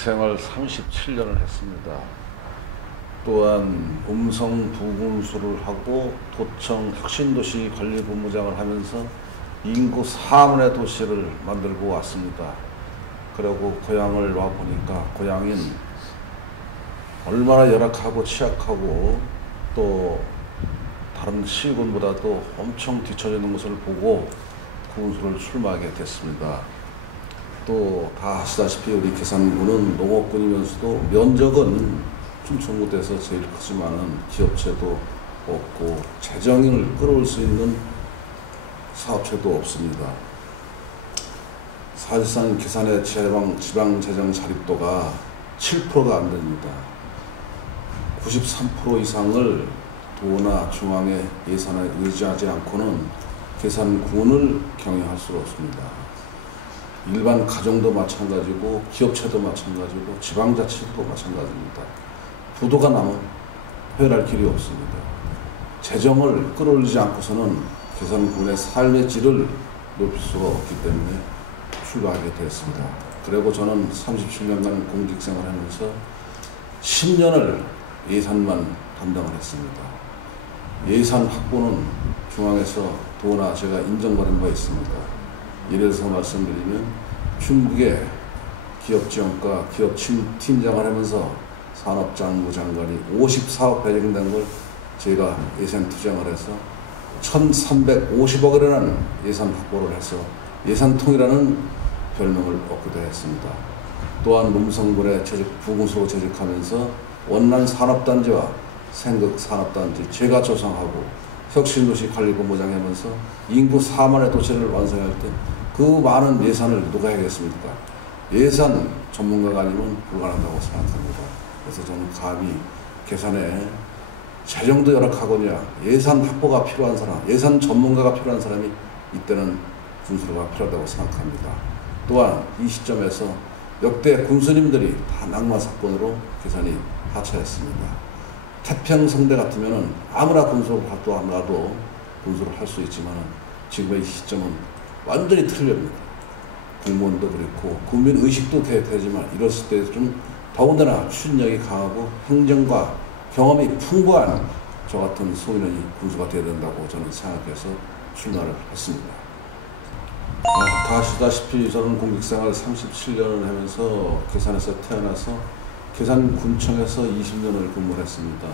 공직생활 37년을 했습니다. 또한 음성 부군수를 하고 도청 혁신도시 관리본부장을 하면서 인구 4만의 도시를 만들고 왔습니다. 그리고 고향을 와보니까 고향인 얼마나 열악하고 취약하고 또 다른 시군보다도 엄청 뒤처져 있는 것을 보고 군수를 출마하게 됐습니다. 또 다 아시다시피 우리 계산군은 농업군이면서도 면적은 충청도에서 제일 크지만은 기업체도 없고 재정을 끌어올 수 있는 사업체도 없습니다. 사실상 계산의 지방재정 자립도가 7%가 안 됩니다. 93% 이상을 도나 중앙의 예산에 의지하지 않고는 계산군을 경영할 수가 없습니다. 일반 가정도 마찬가지고 기업체도 마찬가지고 지방자치도 마찬가지입니다. 부도가 나면 회할 길이 없습니다. 재정을 끌어올리지 않고서는 계산군의 삶의 질을 높일 수가 없기 때문에 출마하게 되었습니다. 그리고 저는 37년간 공직생활하면서 10년을 예산만 담당을 했습니다. 예산 확보는 중앙에서 도나 제가 인정받은 바 있습니다. 예를 들어서 말씀드리면 중국의 기업지원과 기업팀장을 하면서 산업장부 장관이 54억 배정된 걸 제가 예산 투쟁을 해서 1,350억 원이라는 예산 확보를 해서 예산통이라는 별명을 얻기도 했습니다. 또한 음성군에 부군수로 재직하면서 원난 산업단지와 생극 산업단지 제가 조성하고 혁신도시 관리본부장 하면서 인구 4만의 도시를 완성할 때 그 많은 예산을 누가 해야겠습니까? 예산 전문가가 아니면 불가능하다고 생각합니다. 그래서 저는 감히 계산에 재정도 열악하거냐 예산 확보가 필요한 사람, 예산 전문가가 필요한 사람이 이때는 군수가 필요하다고 생각합니다. 또한 이 시점에서 역대 군수님들이 다 낙마 사건으로 계산이 하차했습니다. 태평성대 같으면 아무나 군수를 나도 군수를 할 수 있지만 지금의 시점은 완전히 틀립니다. 공무원도 그렇고 국민의식도 되지만 이랬을 때 좀 더군다나 추진력이 강하고 행정과 경험이 풍부한 저 같은 소인원이 군수가 되어야 된다고 저는 생각해서 출마를 했습니다. 다 아시다시피 저는 공직생활 37년을 하면서 계산에서 태어나서 계산군청에서 20년을 근무를 했습니다.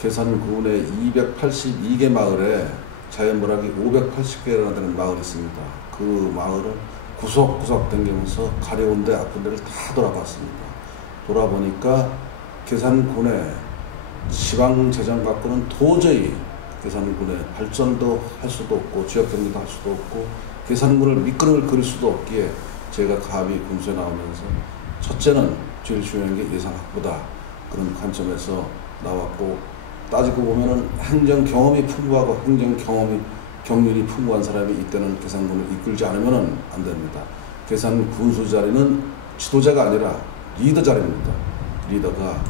계산군의 282개 마을에 자연물학이 580개나 되는 마을이 있습니다. 그 마을을 구석구석 다니면서 가려운 데 아픈 데를 다 돌아봤습니다. 돌아보니까 계산군의 지방재정 갖고는 도저히 계산군의 발전도 할 수도 없고 지역경제도 할 수도 없고 계산군을 밑그림을 그릴 수도 없기에 제가 감히 군수에 나오면서 첫째는 제일 중요한 게 예산 확보다 그런 관점에서 나왔고 따지고 보면은 행정 경험이 풍부하고 행정 경륜이 풍부한 사람이 이때는 계산군을 이끌지 않으면 안 됩니다. 계산 군수 자리는 지도자가 아니라 리더 자리입니다. 리더가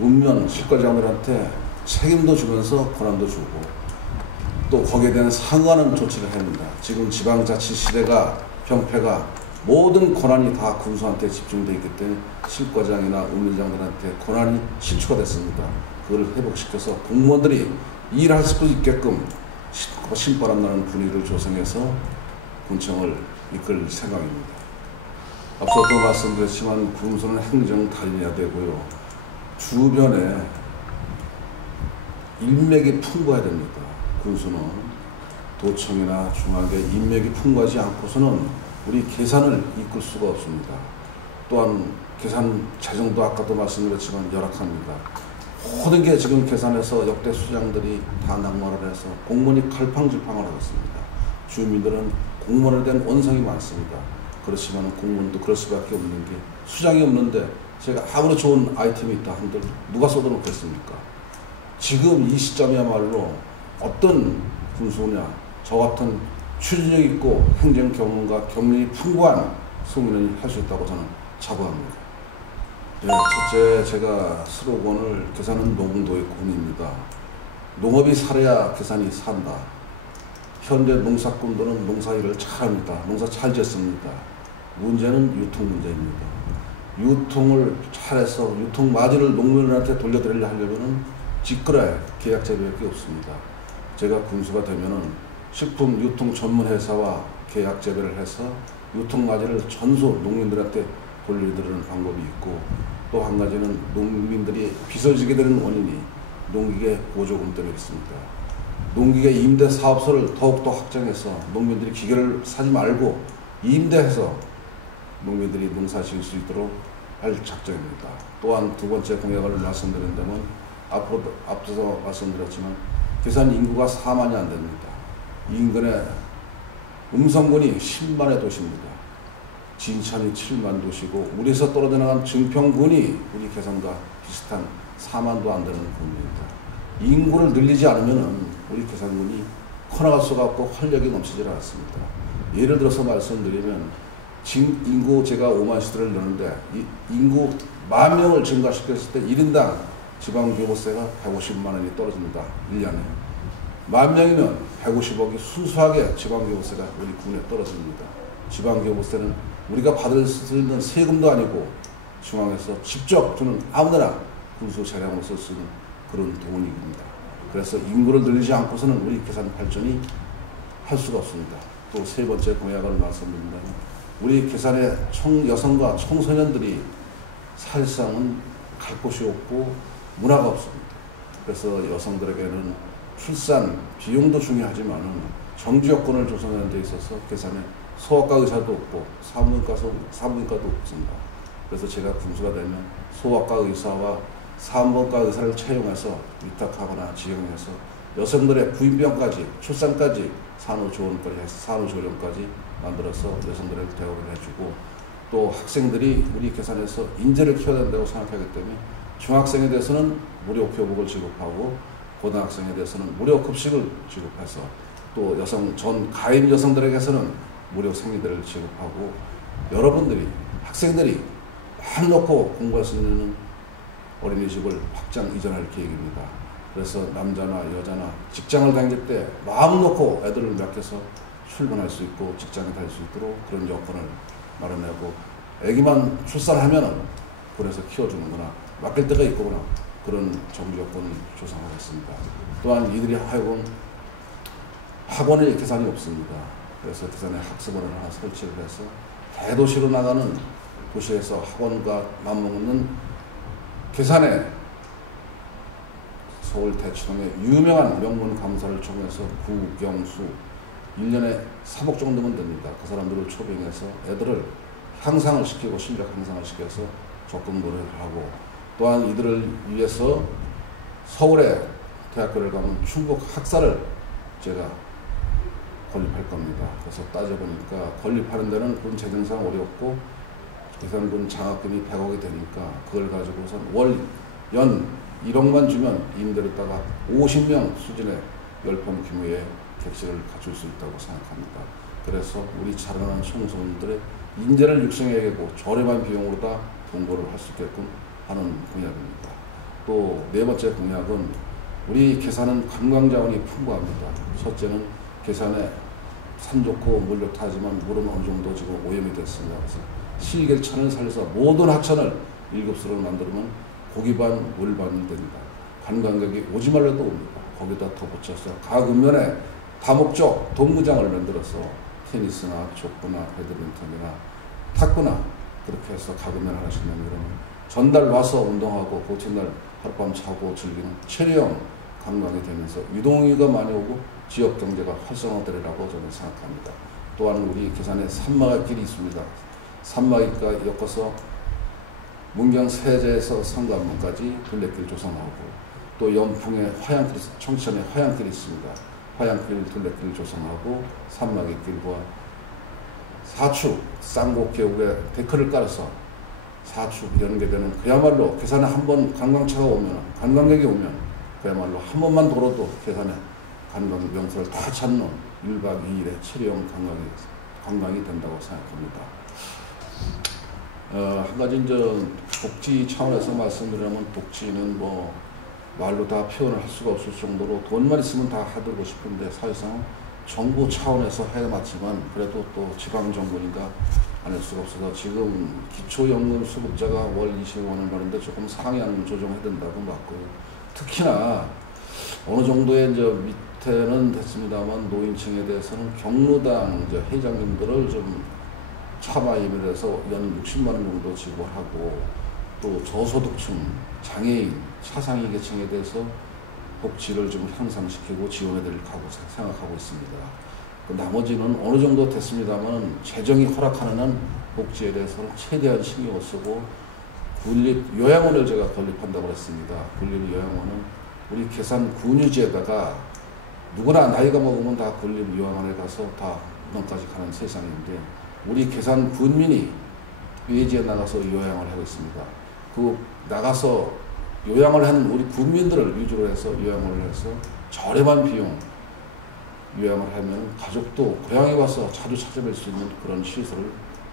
읍면 실과장들한테 책임도 주면서 권한도 주고 또 거기에 대한 상응하는 조치를 합니다. 지금 지방자치 시대가 병폐가 모든 권한이 다 군수한테 집중되어 있기 때문에 실과장이나 읍면장들한테 권한이 실추가 됐습니다. 그걸 회복시켜서 공무원들이 일할 수 있게끔 신바람 나는 분위기를 조성해서 군청을 이끌 생각입니다. 앞서도 말씀드렸지만 군수는 행정 달인이어야 되고요. 주변에 인맥이 풍부해야 됩니다. 군수는 도청이나 중앙에 인맥이 풍부하지 않고서는 우리 계산을 이끌 수가 없습니다. 또한 계산 재정도 아까도 말씀드렸지만 열악합니다. 모든 게 지금 계산해서 역대 수장들이 다 낙마를 해서 공무원이 갈팡질팡을 하고 있습니다. 주민들은 공무원에 대한 원성이 많습니다. 그렇지만 공무원도 그럴 수밖에 없는 게 수장이 없는데 제가 아무리 좋은 아이템이 있다 한들 누가 쏟아놓겠습니까? 지금 이 시점이야말로 어떤 군수냐 저 같은 추진력 있고 행정 경험과 경륜이 풍부한 소민원이 할 수 있다고 저는 자부합니다. 네, 첫째 제가 스로건을 계산은 농도의 군입니다. 농업이 살아야 계산이 산다. 현재 농사꾼들은 농사일을 잘합니다. 농사 잘 짓습니다. 문제는 유통 문제입니다. 유통을 잘해서 유통 마진을 농민들한테 돌려드리려 하려면은 직거래 계약 재배밖에 없습니다. 제가 군수가 되면은 식품 유통 전문 회사와 계약 재배를 해서 유통 마진을 전수 농민들한테 돌려드리는 방법이 있고, 또 한 가지는 농민들이 빚을 지게 되는 원인이 농기계 보조금 때문에 있습니다. 농기계 임대 사업소를 더욱더 확장해서 농민들이 기계를 사지 말고 임대해서 농민들이 농사 지을 수 있도록 할 작정입니다. 또한 두 번째 공약을 말씀드린다면, 앞서서 말씀드렸지만 계산 인구가 4만이 안 됩니다. 인근의 음성군이 10만의 도시입니다. 진천이 7만 도시고, 우리에서 떨어져 나간 증평군이 우리 계산과 비슷한 4만도 안 되는 군입니다. 인구를 늘리지 않으면 우리 계산군이 커나갈 수가 없고 활력이 넘치질 않습니다. 예를 들어서 말씀드리면, 인구 제가 5만 시대를 넣는데 이 인구 10,000명을 증가시켰을 때 1인당 지방교부세가 150만 원이 떨어집니다. 1년에. 10,000명이면 150억이 순수하게 지방교부세가 우리 군에 떨어집니다. 지방교부세는 우리가 받을 수 있는 세금도 아니고 중앙에서 직접 주는 아무데나 군수 차량으로 쓸 수 있는 그런 돈입니다. 그래서 인구를 늘리지 않고서는 우리 계산 발전이 할 수가 없습니다. 또 세 번째 공약을 말씀드린다면, 우리 계산의 여성과 청소년들이 사실상은 갈 곳이 없고 문화가 없습니다. 그래서 여성들에게는 출산 비용도 중요하지만은 정지 여건을 조성하는 데 있어서 계산에 소아과 의사도 없고 산부인과도 없습니다. 그래서 제가 군수가 되면 소아과 의사와 산부인과 의사를 채용해서 위탁하거나 지정해서 여성들의 부인병까지 출산까지 산후조리원까지 만들어서 여성들에게 대우를 해주고, 또 학생들이 우리 계산에서 인재를 키워야 된다고 생각하기 때문에 중학생에 대해서는 무료 교복을 지급하고 고등학생에 대해서는 무료 급식을 지급해서, 또 가임 여성들에게서는 무료 생리대를 지급하고, 여러분들이 학생들이 마음 놓고 공부할 수 있는 어린이집을 확장 이전할 계획입니다. 그래서 남자나 여자나 직장을 다닐 때 마음 놓고 애들을 맡겨서 출근할 수 있고 직장에 다닐 수 있도록 그런 여건을 마련하고, 애기만 출산하면은 군에서 키워주는구나, 맡길 때가 있구나, 그런 정부 여건을 조성하겠습니다. 또한 이들이 하여금 학원의 계산이 없습니다. 그래서 계산에 학습원을 하나 설치를 해서 대도시로 나가는 도시에서 학원과 맞먹는 계산에 서울 대치동의 유명한 명문 강사를 초빙해서 구경수 1년에 3억 정도면 됩니다. 그 사람들을 초빙해서 애들을 향상을 시키고 실력 향상을 시켜서 적금 노래를 하고, 또한 이들을 위해서 서울에 대학교를 가면 충북 학사를 제가 건립할 겁니다. 그래서 따져보니까 건립하는 데는 군 재정상 어렵고 계산군 장학금이 100억이 되니까 그걸 가지고선 연 1억만 주면 임대를 따가 50명 수준의 열평 규모의 객실을 갖출 수 있다고 생각합니다. 그래서 우리 자라나는 청소년들의 인재를 육성해야 되고 저렴한 비용으로 다 공부를 할 수 있게끔 하는 공약입니다. 또 네 번째 공약은, 우리 계산은 관광자원이 풍부합니다. 첫째는 계산에 산 좋고 물 좋다지만 물은 어느 정도 지금 오염이 됐습니다. 그래서 실개천을 살려서 모든 하천을 1급수로 만들면 고기반 물반이 됩니다. 관광객이 오지 말라도 옵니다. 거기다 덧붙여서 각 읍면에 다목적 동구장을 만들어서 테니스나 족구나 배드민턴이나 탁구나 그렇게 해서 각 읍면 하나씩 만들면 전달 와서 운동하고 고친날 하룻밤 자고 즐기는 체류형 관광이 되면서 유동인구가 많이 오고 지역 경제가 활성화되리라고 저는 생각합니다. 또한 우리 계산에 산마길이 있습니다. 산마길과 엮어서 문경 세제에서 성관문까지 둘레길 조성하고, 또 연풍에 청천에 화양길이 있습니다. 화양길 둘레길 조성하고 산마길과 사축 쌍곡계곡에 데크를 깔아서 사축 연계되는, 그야말로 계산에 한번 관광차가 오면, 관광객이 오면 그야말로 한 번만 돌아도 계산에 관광 명소를 다 찾는 1박 2일의 체류형 관광이 된다고 생각합니다. 한 가지 이제 복지 차원에서 말씀드리면, 복지는 뭐 말로 다 표현을 할 수가 없을 정도로 돈만 있으면 다 해드리고 싶은데, 사실상 정부 차원에서 해봤지만 그래도 또 지방정부니까 안 할 수가 없어서 지금 기초연금 수급자가 월 25만 원 받는데 조금 상향 조정해야 된다고 맞고요. 특히나 어느 정도의 이제 밑에는 됐습니다만 노인층에 대해서는 경로당 이제 회장님들을 좀 차마임을 해서 연 60만 원 정도 지급하고 또 저소득층, 장애인, 차상위 계층에 대해서 복지를 좀 향상시키고 지원해드리려고 생각하고 있습니다. 그 나머지는 어느 정도 됐습니다만 재정이 허락하는 한 복지에 대해서는 최대한 신경을 쓰고 군립 요양원을 제가 건립한다고 했습니다. 군립 요양원은 우리 계산 군유지에다가 누구나 나이가 먹으면 다 군립 요양원에 가서 다 병원까지 가는 세상인데 우리 계산 군민이 외지에 나가서 요양을 하고 있습니다. 그 나가서 요양을 하는 우리 국민들을 위주로 해서 요양을 해서 저렴한 비용 요양을 하면 가족도 고향에 와서 자주 찾아뵐 수 있는 그런 시설을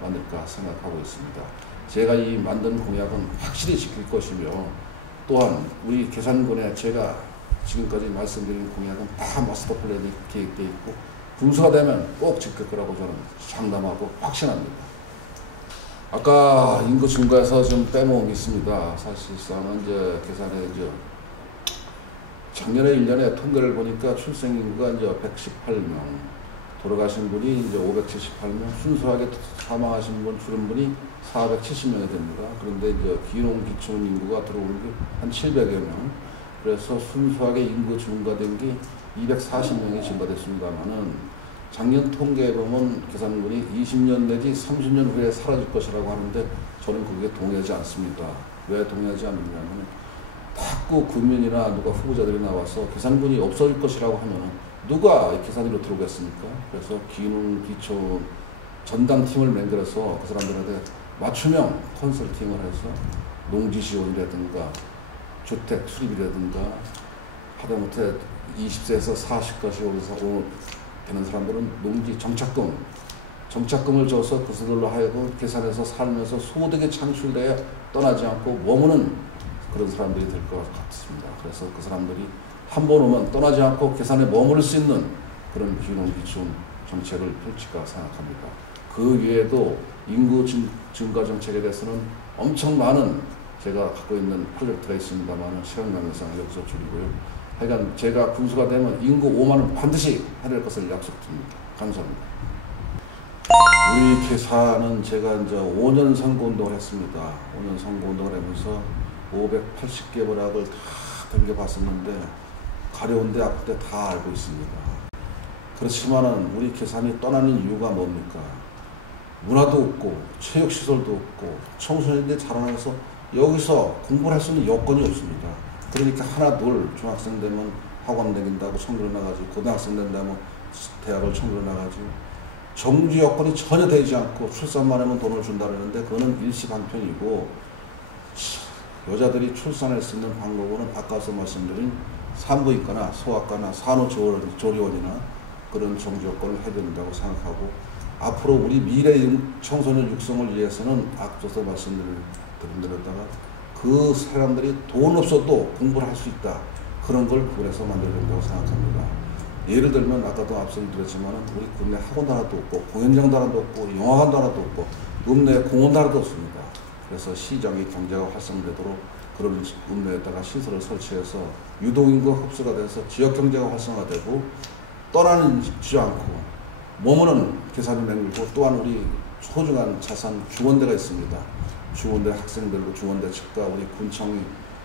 만들까 생각하고 있습니다. 제가 이 만든 공약은 확실히 지킬 것이며 또한 우리 계산군에 제가 지금까지 말씀드린 공약은 다 마스터 플랜이 계획되어 있고 군수가 되면 꼭 지킬 거라고 저는 장담하고 확신합니다. 아까 인구 증가에서 좀 빼먹은 게 있습니다. 사실상은 이제 계산에 이제 작년에 1년에 통계를 보니까 출생 인구가 이제 118명, 돌아가신 분이 이제 578명, 순수하게 사망하신 분 줄은 분이 470명이 됩니다. 그런데 이제 기농 기촌 인구가 들어오는 게 한 700여 명. 그래서 순수하게 인구 증가된 게 240명이 증가됐습니다만은 작년 통계에 보면 계산군이 20년 내지 30년 후에 사라질 것이라고 하는데 저는 그게 동의하지 않습니다. 왜 동의하지 않느냐면 자꾸 군민이나 누가 후보자들이 나와서 계산군이 없어질 것이라고 하면 누가 계산으로 들어오겠습니까? 그래서 기능 기초 전담팀을 만들어서 그 사람들한테 맞춤형 컨설팅을 해서 농지 지원이라든가 주택 수립이라든가 하다못해 20세에서 40까지 여기서 되는 사람들은 농지 정착금을 줘서 그들로 하여금 계산해서 살면서 소득이 창출돼야 떠나지 않고 머무는 그런 사람들이 될 것 같습니다. 그래서 그 사람들이 한 번 오면 떠나지 않고 계산에 머무를 수 있는 그런 기농기촌 정책을 펼칠까 생각합니다. 그 외에도 인구 증가 정책에 대해서는 엄청 많은 제가 갖고 있는 프로젝트가 있습니다만 시간 관계상 여기서 줄이고요. 하여간 제가 군수가 되면 인구 5만은 반드시 해낼 것을 약속드립니다. 감사합니다. 우리 계산은 제가 이제 5년 선거운동을 했습니다. 5년 선거운동을 하면서 580개 버락을 다 댕겨봤었는데 가려운데 아플 때 다 알고 있습니다. 그렇지만은 우리 계산이 떠나는 이유가 뭡니까? 문화도 없고 체육시설도 없고 청소년들이 자라나서 여기서 공부를 할 수 있는 여건이 없습니다. 그러니까 하나 둘 중학생 되면 학원 다닌다고 청주로 나가지, 고등학생 된다면 대학을 청주로 나가지, 정규 여건이 전혀 되지 않고 출산만 하면 돈을 준다 그러는데 그거는 일시방편이고 여자들이 출산할 수 있는 방법은 아까서 말씀드린 산부인과나 소아과나 산후조리원이나 그런 정규 여건을 해야 된다고 생각하고 앞으로 우리 미래 청소년 육성을 위해서는 앞서서 말씀드린 데다가 그 사람들이 돈 없어도 공부를 할 수 있다. 그런 걸 군에서 만들어야 된다고 생각합니다. 예를 들면 아까도 앞서 드렸지만 우리 군내 학원도 하나도 없고 공연장도 하나도 없고 영화관도 하나도 없고 읍내에 공원도 하나도 없습니다. 그래서 시장의 경제가 활성되도록 그런 읍내에다가 시설을 설치해서 유동인구 흡수가 돼서 지역 경제가 활성화되고 떠나지 않고 머무는 계산이 맹글고 또한 우리 소중한 자산 중원대가 있습니다. 중원대 학생들과 중원대 측과 우리 군청이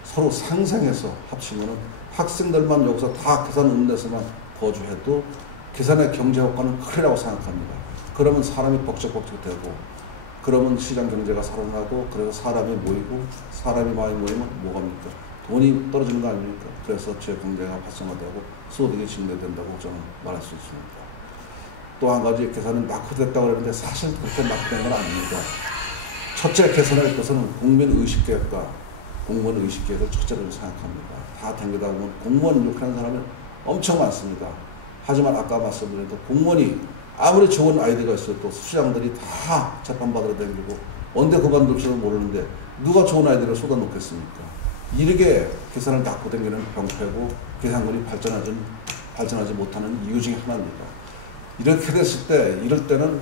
서로 상생해서 합치면은 학생들만 여기서 다 계산 읍내에서만 거주해도 계산의 경제 효과는 크리라고 생각합니다. 그러면 사람이 벅적벅적 되고 그러면 시장 경제가 살아나고 그래서 사람이 모이고 사람이 많이 모이면 뭐합니까? 돈이 떨어지는 거 아닙니까? 그래서 지역 경제가 활성화되고 소득이 증대된다고 저는 말할 수 있습니다. 또 한 가지 계산은 낙후됐다고 그러는데 사실 그렇게 낙후된 건 아닙니다. 첫째 개선할 것은 국민의식개혁과 공무원의식개혁을 첫째로 생각합니다. 다 댕기다 보면 공무원 욕하는 사람이 엄청 많습니다. 하지만 아까 말씀드린 또 공무원이 아무리 좋은 아이디어가 있어도 수장들이 다 재판받으러 다니고 언제 그만둘지도 모르는데 누가 좋은 아이디어를 쏟아놓겠습니까? 이렇게 계산을 낳고 다니는 병폐고 계산군이 발전하지 못하는 이유 중에 하나입니다. 이렇게 됐을 때 이럴 때는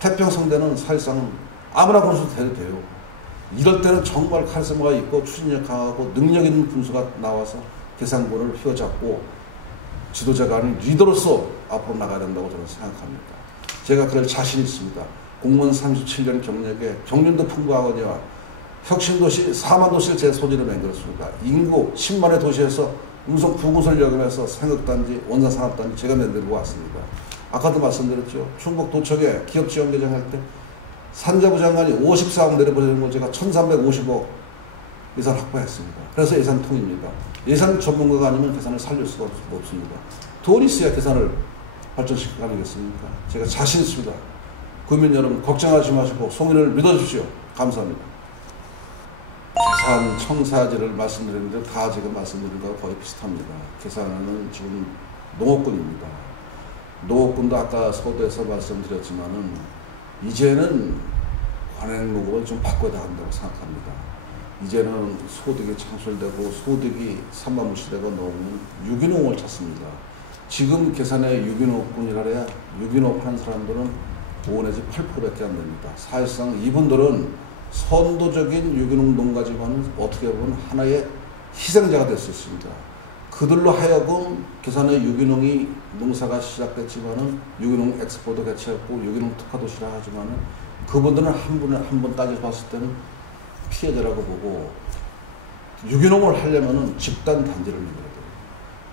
태평성대는 사실상 아무나 군수 돼도 돼요. 이럴 때는 정말 카리스마가 있고 추진력 강하고 능력 있는 군수가 나와서 계산군을 휘어잡고 지도자가 아닌 리더로서 앞으로 나가야 된다고 저는 생각합니다. 제가 그럴 자신 있습니다. 공무원 37년 경력에 경륜도 풍부하거니와 혁신도시 4만 도시를 제 소지로 만들었습니다. 인구 10만의 도시에서 음성 부군소를 역임해서 생각단지, 원산산업단지 제가 만들고 왔습니다. 아까도 말씀드렸죠. 충북 도청에 기업지원 개정할 때 산자부 장관이 54억 내려보내는 걸 제가 1350억 예산 확보했습니다. 그래서 예산 통입니다. 예산 전문가가 아니면 계산을 살릴 수가 없습니다. 돈이 있어야 계산을 발전시킬 거 아니겠습니까? 제가 자신 있습니다. 국민 여러분 걱정하지 마시고 송인을 믿어주십시오. 감사합니다. 계산 청사지를 말씀드렸는데 다 지금 말씀드린 거와 거의 비슷합니다. 계산은 지금 농업군입니다. 농업군도 아까 서두에서 말씀드렸지만은 이제는 관행목을 좀 바꿔야 한다고 생각합니다. 이제는 소득이 창출되고 소득이 산만무시되고 넣으면 유기농을 찾습니다. 지금 계산에 유기농군이라 해야 유기농 하는 사람들은 5 내지 8%밖에 안 됩니다. 사실상 이분들은 선도적인 유기농 농가지만은 어떻게 보면 하나의 희생자가 될 수 있습니다. 그들로 하여금 계산의 유기농이 농사가 시작됐지만은 유기농 엑스포도 개최했고 유기농 특화도시라 하지만은 그분들은 한 번 따져 봤을 때는 피해자라고 보고 유기농을 하려면은 집단 단지를 만들어야 돼요.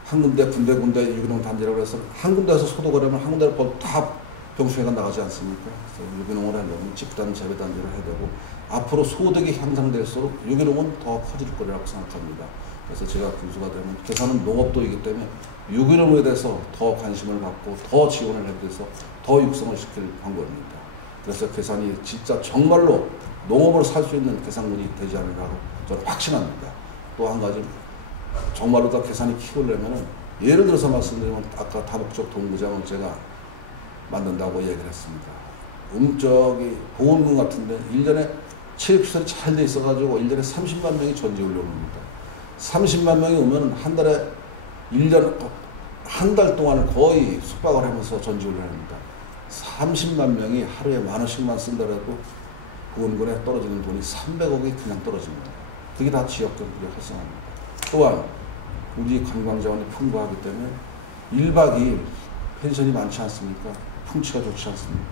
한 군데 유기농 단지라고 해서 한 군데에서 소득을 하면 한 군데를 다 병수해가 나가지 않습니까? 그래서 유기농을 하려면 집단 재배 단지를 해야 되고 앞으로 소득이 향상될수록 유기농은 더 커질 거라고 생각합니다. 그래서 제가 군수가 되면 계산은 농업도이기 때문에 유기농에 대해서 더 관심을 갖고 더 지원을 해서 더 육성을 시킬 방법입니다. 그래서 계산이 진짜 정말로 농업으로 살 수 있는 계산군이 되지 않으라고 저는 확신합니다. 또 한 가지 정말로 더 계산이 키우려면 예를 들어서 말씀드리면 아까 다목적 동구장을 제가 만든다고 얘기를 했습니다. 저기 보험금 같은데 1년에 체육시설이 잘 돼 있어가지고 1년에 30만 명이 전지훈련을 옵니다. 30만 명이 오면 한 달에 1년 한 달 동안 거의 숙박을 하면서 전지훈련을 합니다. 30만 명이 하루에 10,000원씩만 쓴다라도 보험금에 떨어지는 돈이 300억이 그냥 떨어집니다. 그게 다 지역경제를 활성화합니다. 또한 우리 관광자원이 풍부하기 때문에 1박 2일 펜션이 많지 않습니까? 풍치가 좋지 않습니까?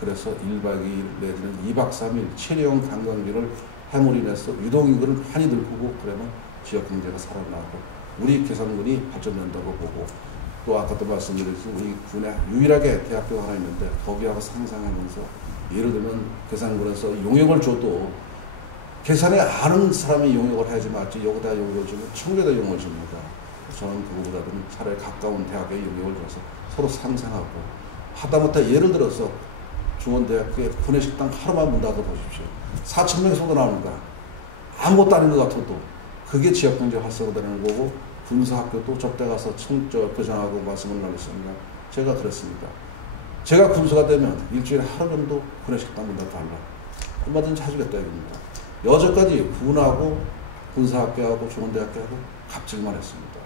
그래서 1박 2일 내지는 2박 3일 체류용 관광비를 해물이 내서 유동인구를 많이 늘고 그러면 지역경제가 살아나고 우리 계산군이 발전된다고 보고 또 아까도 말씀드렸지만 우리 군에 유일하게 대학교가 하나 있는데 거기하고 상상하면서 예를 들면 계산군에서 용역을 줘도 계산에 아는 사람이 용역을 해야지 맞지 여기다 용역을 주면 청주에다 용역을 줍니다. 저는 그거보다는 차라리 가까운 대학에 용역을 줘서 서로 상생하고 하다못해 예를 들어서 중원대학교에 구내식당 하루만 문 닫아 보십시오. 4,000명이 쏟아 나옵니다. 아무것도 아닌 것 같아도 그게 지역경제 활성화되는 거고 군사학교도 접대 가서 교장하고 말씀을 나눴습니다. 제가 그랬습니다. 제가 군수가 되면 일주일에 하루 정도 구내식당 문 닫아 달라. 얼마든지 해주겠다 이겁니다. 여태까지 군하고 군사학교하고 중원대학교하고 갑질만 했습니다.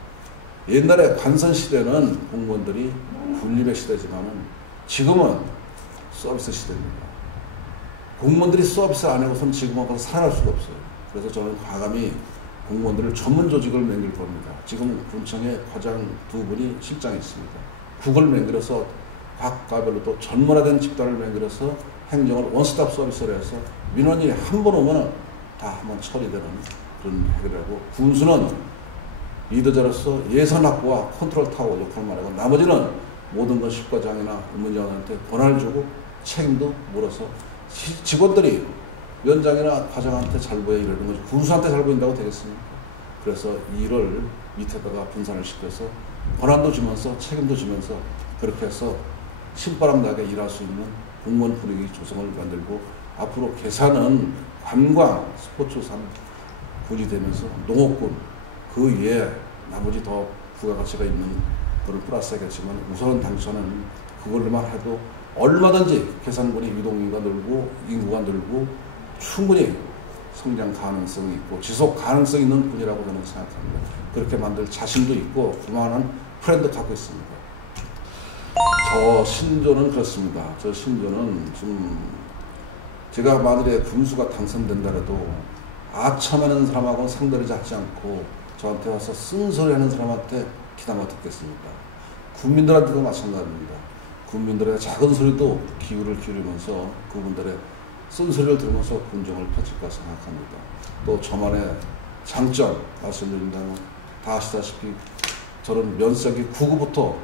옛날에 관선시대는 공무원들이 군림의 시대지만은 지금은 서비스 시대입니다. 공무원들이 서비스 안 하고서는 지금하고는 살아날 수가 없어요. 그래서 저는 과감히 공무원들을 전문 조직을 만들 겁니다. 지금 군청에 과장 2분이 실장이 있습니다. 국을 만들어서 각 과별로 또 전문화된 집단을 만들어서 행정을 원스톱 서비스를 해서 민원이 한 번 오면 다 한번 처리되는 그런 해결하고 군수는 리더자로서 예산 확보와 컨트롤 타워 역할만 하고 나머지는 모든 건 식과장이나 업무장한테 권한을 주고 책임도 물어서 직원들이 위원장이나 과장한테 잘 보여 이러는 거죠. 군수한테 잘 보인다고 되겠습니까? 그래서 일을 밑에다가 분산을 시켜서 권한도 주면서 책임도 주면서 그렇게 해서 신바람 나게 일할 수 있는 공무원 분위기 조성을 만들고 앞으로 계산은 관광, 스포츠산 군이 되면서 농업군 그 위에 나머지 더 부가가치가 있는 그런 플러스겠지만 우선 당초는 그걸로만 해도 얼마든지 계산군이 유동인구가 늘고 인구가 늘고 충분히 성장 가능성이 있고 지속 가능성 있는 군이라고 저는 생각합니다. 그렇게 만들 자신도 있고 그만한 프렌드 갖고 있습니다. 저 신조는 그렇습니다. 저 신조는 좀 제가 만일에 군수가 당선된다라도 아첨하는 사람하고는 상대를 하지 않고 저한테 와서 쓴소리 하는 사람한테 귀담아 듣겠습니다. 국민들한테도 마찬가지입니다. 국민들의 작은 소리도 기울을 기울이면서 그분들의 쓴소리를 들으면서 군정을 펼칠까 생각합니다. 또 저만의 장점 말씀드린다면 다 아시다시피 저는 면세기 9구부터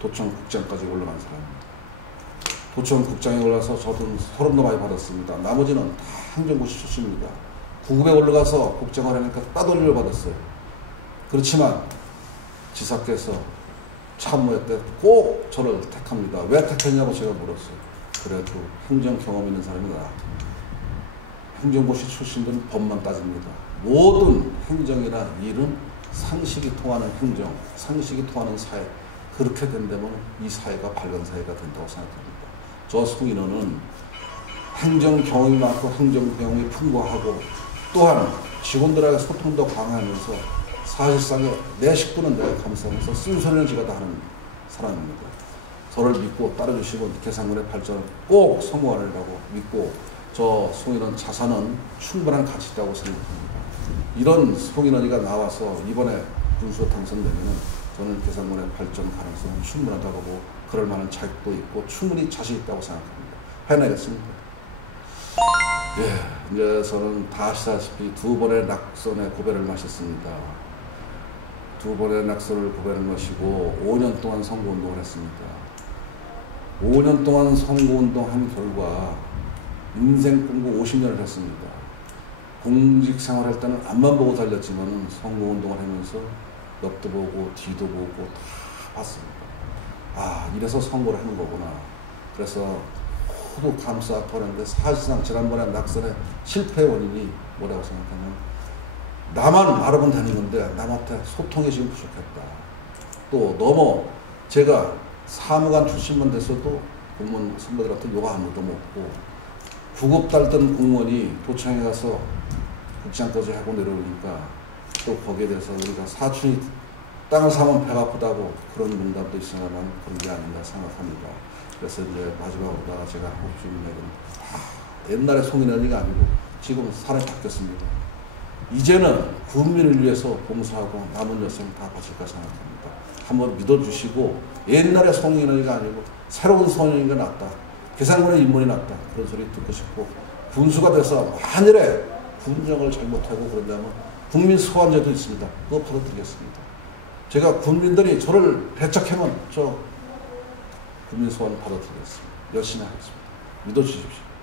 도청국장까지 올라간 사람입니다. 도청국장에 올라서 저도 서름도 많이 받았습니다. 나머지는 다 행정고시 출신입니다. 9급에 올라가서 국장을 하니까 따돌림을 받았어요. 그렇지만 지사께서 참모회 때 꼭 저를 택합니다. 왜 택했냐고 제가 물었어요. 그래도 행정 경험 있는 사람이 나. 행정고시 출신들은 법만 따집니다. 모든 행정이나 일은 상식이 통하는 행정, 상식이 통하는 사회, 그렇게 된다면 이 사회가 밝은 사회가 된다고 생각합니다. 저 송인호는 행정 경험이 많고 행정 경험이 풍부하고 또한 직원들에게 소통도 강화하면서 사실상에 내 식구는 내가 감싸면서 쓴소리는 제가 다 하는 사람입니다. 저를 믿고 따라주시고 계산군의 발전을 꼭 성공하리라고 믿고 저 송인원 자산은 충분한 가치 있다고 생각합니다. 이런 송인원이가 나와서 이번에 군수 당선되면 저는 계산군의 발전 가능성은 충분하다고 보고 그럴 만한 자격도 있고 충분히 자신 있다고 생각합니다. 해내겠습니다. 예, 이제 저는 다 아시다시피 2번의 낙선의 고배를 마셨습니다. 2번의 낙선을 고배를 마시고 5년 동안 선거운동을 했습니다. 5년 동안 선거운동한 결과 인생 공부 50년을 했습니다. 공직 생활할 때는 앞만 보고 달렸지만 선거운동을 하면서 옆도 보고 뒤도 보고 다 봤습니다. 아, 이래서 선거를 하는 거구나. 그래서 모두 감싸고 하는데 사실상 지난번에 낙선의 실패 원인이 뭐라고 생각하면 나만 말하면 되는 건데 남한테 소통이 지금 부족했다. 또 너무 제가 사무관 출신만 됐어도 공무원 선배들한테 욕 아무도 먹고 9급 달던 공무원이 도청에 가서 국장까지 하고 내려오니까 또 거기에 대해서 우리가 사촌이 땅을 사면 배가 아프다고 그런 농담도 있어야만 그런 게 아닌가 생각합니다. 그래서 이제 마지막으로 제가 하고 싶은 얘기는 옛날에 송인원이가 아니고 지금 사람이 바뀌었습니다. 이제는 국민을 위해서 봉사하고 남은 여생 다 바칠까 생각합니다. 한번 믿어주시고 옛날에 송인원이가 아니고 새로운 송인원이가 낫다. 계산군의 인물이 낫다. 그런 소리 듣고 싶고 군수가 돼서 만일에 군정을 잘못하고 그런다면 국민 소환제도 있습니다. 그거 받아드리겠습니다. 제가 국민들이 저를 배척하면 저 국민 소환 받아드리겠습니다. 열심히 하겠습니다. 믿어주십시오.